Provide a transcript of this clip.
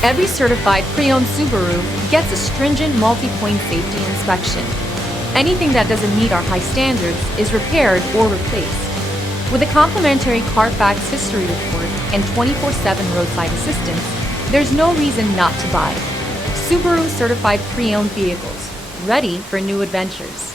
Every certified pre-owned Subaru gets a stringent multi-point safety inspection. Anything that doesn't meet our high standards is repaired or replaced. With a complimentary Carfax history report and 24/7 roadside assistance, there's no reason not to buy. Subaru certified pre-owned vehicles, ready for new adventures.